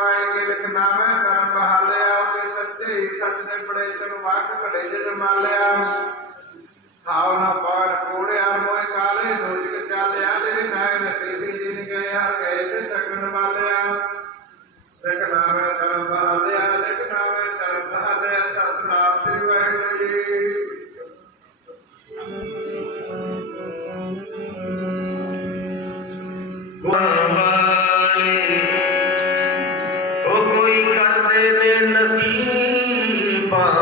ਪਾਏਗੇ ਲਿਖ ਨਾਮੈ ਧਰਮ ਬਹਾਲਿਆ ਕਿ ਸੱਚੇ ਹੀ ਸੱਚ ਦੇ ਬੜੇ ਤੈਨੂੰ ਵਾਕ ਘੜੇ ਜੇ ਜਮਾਲਿਆ। ਥਾਵ ਨਾ ਪਾਣ ਕੋੜਿਆ ਮੋਏ ਕਾਲੇ ਦੋਜ ਕੇ ਚਾਲਿਆ, ਤੇਰੇ ਨਾਇ ਤੀਸੀ ਜਿਨ ਗਏ, ਹਰ ਗਏ ਤੇ ਟਕਣ ਵਾਲਿਆ। ਲਿਖ ਨਾਮੈ ਧਰਮ ਬਹਾਲਿਆ ਲਿਖ ਨਾਮੈ ਧਰਮ ਬਹਾਲਿਆ, ਸਤਨਾਮ ਸ੍ਰੀ ਵਾਹਿਗੁਰੂ ਜੀ। ਗੁਰਬਾਣੀ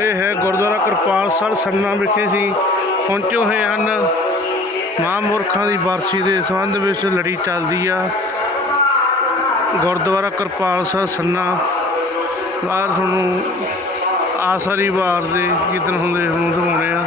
ਇਹ ਹੈ ਗੁਰਦੁਆਰਾ ਕਿਰਪਾਲ ਸਾਹਿਬ ਸੰਨਾ ਵਿਖੇ ਸੀ ਪਹੁੰਚੇ ਹੋਏ ਹਨ ਮਹਾਂਪੁਰਖਾਂ ਦੀ ਬਰਸੀ ਦੇ ਸੰਬੰਧ ਵਿੱਚ ਲੜੀ ਚੱਲਦੀ ਆ। ਗੁਰਦੁਆਰਾ ਕਿਰਪਾਲ ਸਾਹਿਬ ਸੰਨਾ ਬਾਹਰ ਤੁਹਾਨੂੰ ਆਸਰੀ ਵਾਰ ਦੇ ਕੀਰਤਨ ਹੁੰਦੇ ਹੁਣ ਦਿਖਾਉਣੇ ਆ।